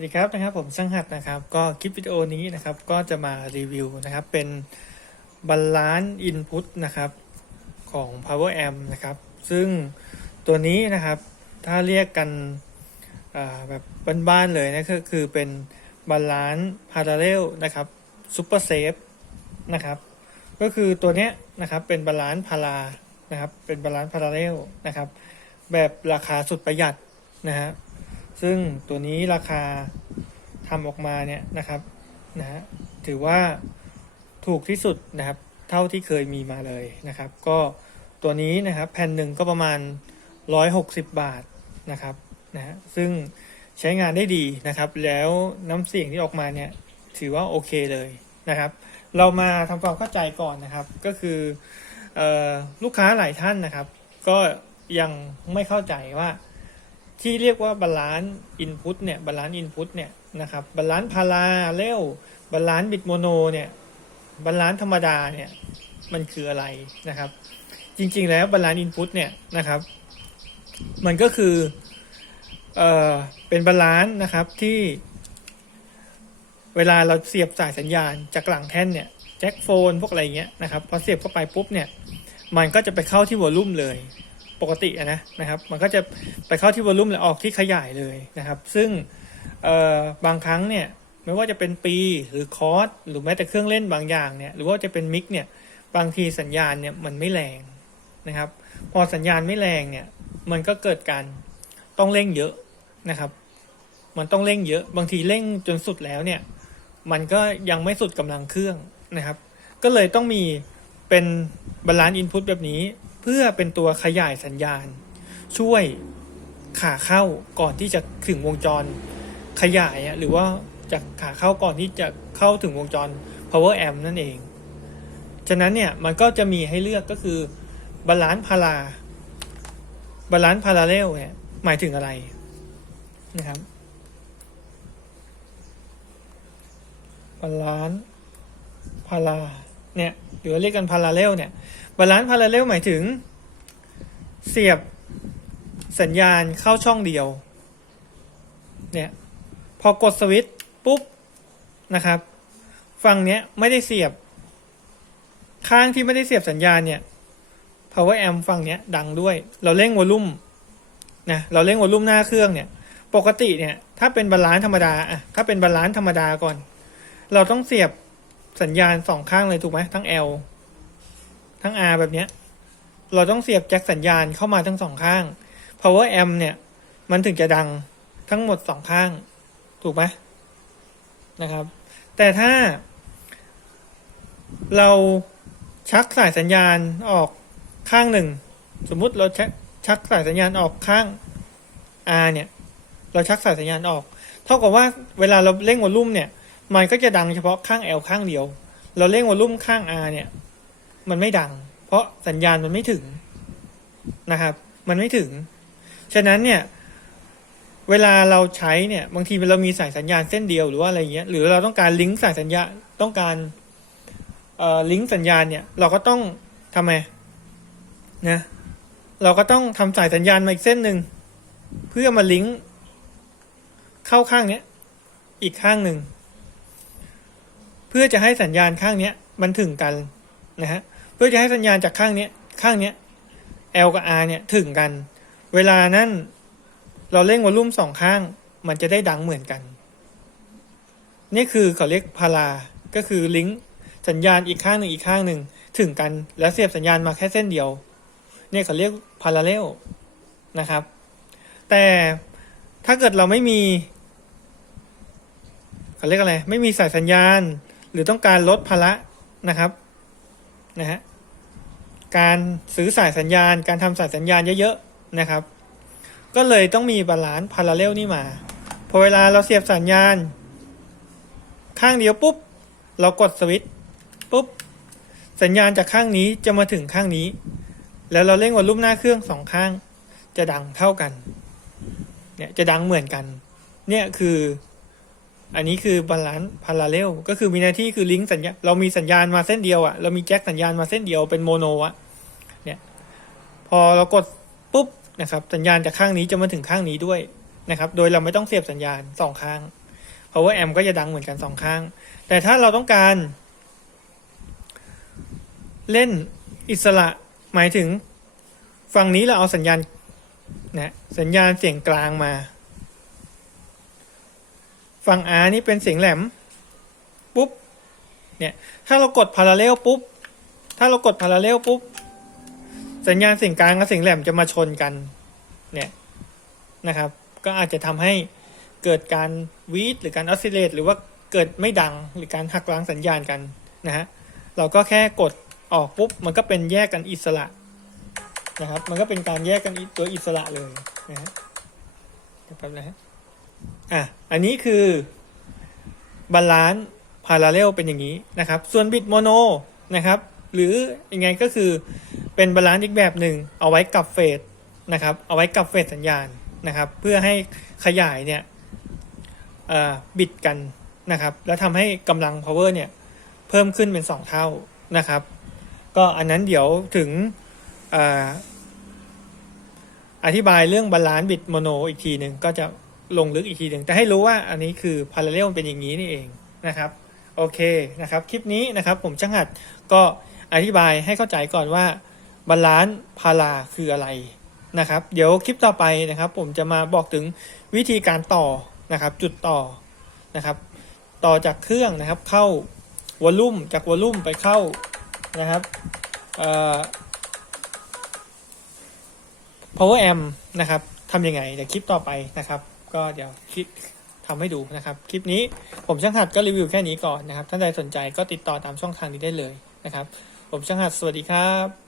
วัสดีครับนะครับผมช่างหัดนะครับก็คลิปวิดีโอนี้นะครับก็จะมารีวิวนะครับเป็นบาลานซ์อินพุตนะครับของ Power Amp นะครับซึ่งตัวนี้นะครับถ้าเรียกกันแบบบ้านๆเลยนะก็คือเป็นบาลานซ์พาราเรลนะครับซูเปอร์เซฟนะครับก็คือตัวเนี้ยนะครับเป็นบาลานซ์พารานะครับเป็นบาลานซ์พาราเรลนะครับแบบราคาสุดประหยัดนะฮะ ซึ่งตัวนี้ราคาทำออกมาเนี่ยนะครับนะฮะถือว่าถูกที่สุดนะครับ เท่าที่เคยมีมาเลยนะครับ ก็ตัวนี้นะครับแผ่นหนึ่งก็ประมาณ 160 บาทนะครับนะฮะซึ่งใช้งานได้ดีนะครับ แล้วน้ำเสียงที่ออกมาเนี่ยถือว่าโอเคเลยนะครับ เรามาทำความเข้าใจก่อนนะครับ ก็คือออลูกค้าหลายท่านนะครับ ก็ยังไม่เข้าใจว่า ที่เรียกว่าบาลานซ์อินพุตเนี่ยบาลานซ์อินพุตเนี่ยนะครับบาลานซ์พาราเรลบาลานซ์บิดโมโนเนี่ยบาลานซ์ธรรมดาเนี่ยมันคืออะไรนะครับ จริงๆแล้วบาลานซ์อินพุตเนี่ยนะครับ มันก็คือเอ่อเป็นบาลานซ์นะครับที่ เวลาเราเสียบสายสัญญาณจากหลังแท่นเนี่ยแจ็คโฟนพวกอะไรเงี้ยนะครับพอเสียบเข้าไปปุ๊บเนี่ยมันก็จะไปเข้าที่วอลลุ่มเลย ปกติอะนะนะครับ มันก็จะไปเข้าที่วอลลุ่มแล้วออกที่ขยายเลยนะครับ ซึ่งบางครั้งเนี่ยไม่ว่าจะเป็นปีหรือคอร์สหรือแม้แต่เครื่องเล่นบางอย่างเนี่ยหรือว่าจะเป็นมิกเนี่ยบางทีสัญญาณเนี่ยมันไม่แรงนะครับ พอสัญญาณไม่แรงเนี่ยมันก็เกิดการต้องเร่งเยอะนะครับ มันต้องเร่งเยอะ บางทีเร่งจนสุดแล้วเนี่ยมันก็ยังไม่สุดกำลังเครื่องนะครับ ก็เลยต้องมีเป็นบาลานซ์อินพุตแบบนี้ เพื่อเป็นตัวขยายสัญญาณ ช่วยขาเข้าก่อนที่จะถึงวงจรขยายหรือว่าจะขาเข้าก่อนที่จะเข้าถึงวงจร power amp นั่นเอง ฉะนั้นเนี่ยมันก็จะมีให้เลือกก็คือบาลานซ์พาราบาลานซ์พาราเรลเนี่ยหมายถึงอะไรนะครับบาลานซ์พารา เนี่ยหรือว่าเรียกกันพาราเรลเนี่ยบาลานซ์พาราเรลหมายถึง เสียบสัญญาณเข้าช่องเดียวเนี่ยพอกดสวิตช์ปุ๊บนะครับ ฝั่งเนี้ยไม่ได้เสียบ ข้างที่ไม่ได้เสียบสัญญาณเนี่ย power amp ฝั่งเนี้ยดังด้วย เราเร่งวอลลุ่มนะเราเร่งวอลลุ่มหน้าเครื่องเนี่ย ปกติเนี่ย ถ้าเป็นบาลานซ์ธรรมดาอะถ้าเป็นบาลานซ์ธรรมดาก่อน เราต้องเสียบ สัญญาณสองข้างเลยถูกไหมทั้ง L ทั้ง R แบบเนี้ย เราต้องเสียบแจ็คสัญญาณเข้ามาทั้งสองข้าง power amp เนี่ย มันถึงจะดังทั้งหมดสองข้าง ถูกไหมนะครับ แต่ถ้า เราชักสายสัญญาณออกข้างหนึ่ง สมมุติเราชักสายสัญญาณออกข้าง R เนี่ย เราชักสายสัญญาณออก เท่ากับว่าเวลาเราเร่งวอลลุ่มเนี่ย มันก็จะดังเฉพาะข้าง L ข้างเดียว เราเร่งวอลลุ่มข้าง R เนี่ย มันไม่ดัง เพราะสัญญาณมันไม่ถึงนะครับ มันไม่ถึง ฉะนั้นเนี่ย เวลาเราใช้เนี่ย บางทีเรามีสายสัญญาณเส้นเดียวหรือว่าอะไรเงี้ย หรือเราต้องการลิงก์สายสัญญาต้องการลิงก์สัญญาณเนี่ย เราก็ต้องทำไมนะ เราก็ต้องทำสายสัญญาณมาอีกเส้นหนึ่งเพื่อมาลิงก์เข้าข้างเนี้ย อีกข้างหนึ่ง เพื่อจะให้สัญญาณข้างเนี้ยมันถึงกันนะฮะเพื่อจะให้สัญญาณจากข้างเนี้ยข้างเนี้ย L กับ R เนี่ยถึงกัน เวลานั้นเราเร่งวอลลุ่มสองข้าง มันจะได้ดังเหมือนกัน นี่คือเขาเรียกพาราก็คือลิงก์สัญญาณอีกข้างหนึ่งอีกข้างหนึ่งถึงกันแล้วเสียบสัญญาณมาแค่เส้นเดียว เนี่ยเขาเรียกพาราเรลนะครับ แต่ถ้าเกิดเราไม่มีเขาเรียกอะไร ไม่มีสายสัญญาณ หรือต้องการลดภาระนะครับนะฮะการซื้อสายสัญญาณ การทำสายสัญญาณเยอะๆนะครับ ก็เลยต้องมีบาลานซ์พาราเรลนี่มาพอเวลาเราเสียบสัญญาณ ข้างเดียวปุ๊บ เรากดสวิตช์ปุ๊บ สัญญาณจากข้างนี้จะมาถึงข้างนี้ แล้วเราเร่งวอลลุ่มหน้าเครื่องสองข้าง จะดังเท่ากันเนี่ยจะดังเหมือนกัน เนี่ยคือ อันนี้คือบาลานซ์พาราเรลก็คือมีหน้าที่คือลิงก์สัญญาเรามีสัญญาณมาเส้นเดียวอะ่ะเรามีแจ็คสัญญาณมาเส้นเดียวเป็นโมโนอะเนี่ยพอเรากดปุ๊บนะครับสัญญาณจากข้างนี้จะมาถึงข้างนี้ด้วยนะครับโดยเราไม่ต้องเสียบสัญญาณสองข้าง power amp ก็จะดังเหมือนกันสองข้าง แต่ถ้าเราต้องการ เล่นอิสระหมายถึงฝั่งนี้เราเอาสัญญาณนะสัญญาณเสียงกลางมา ฝั่ง R นี่เป็นเสียงแหลม ปุ๊บ เนี่ย ถ้าเรากดพาราเลลปุ๊บ ถ้าเรากดพาราเลลปุ๊บ สัญญาณเสียงกลางกับเสียงแหลมจะมาชนกัน เนี่ย นะครับ ก็อาจจะทำให้เกิดการวีดหรือการออสซิเลตหรือว่าเกิดไม่ดังหรือการหักล้างสัญญาณกันนะฮะ เราก็แค่กดออกปุ๊บ มันก็เป็นแยกกันอิสระนะครับ มันก็เป็นการแยกกันตัวอิสระเลยนะฮะแป๊บนะฮะ อะอันนี้คือบาลานซ์พาราเรลเป็นอย่างนี้นะครับ ส่วนบิตโมโนนะครับ หรือยังไงก็คือเป็นบาลานซ์อีกแบบหนึ่งเอาไว้กับเฟสนะครับ เอาไว้กับเฟสสัญญาณนะครับ เพื่อให้ขยายเนี่ยบิตกันนะครับ แล้วทำให้กำลัง power เนี่ยเพิ่มขึ้นเป็น 2 เท่านะครับ ก็อันนั้นเดี๋ยวถึงอออธิบายเรื่องบาลานซ์บิตโมโนอีกทีหนึ่งก็จะ ลงลึกอีกทีหนึ่งแต่ให้รู้ว่าอันนี้คือพาราเรลมันเป็นอย่างนี้นี่เองนะครับโอเคนะครับคลิปนี้นะครับผมช่างหัดก็อธิบายให้เข้าใจก่อนว่าบาลานซ์พาราคืออะไรนะครับเดี๋ยวคลิปต่อไปนะครับ ผมจะมาบอกถึงวิธีการต่อนะครับจุดต่อนะครับ ต่อจากเครื่องนะครับเข้าวอลลุ่มจากวอลลุ่มไปเข้านะครับเอ่อ power amp นะครับทำยังไงเดี๋ยวคลิปต่อไปนะครับ ก็เดี๋ยวคลิปทำให้ดูนะครับ คลิปนี้ผมช่างหัดก็รีวิวแค่นี้ก่อนนะครับ ท่านใดสนใจก็ติดต่อตามช่องทางนี้ได้เลยนะครับ ผมช่างหัดสวัสดีครับ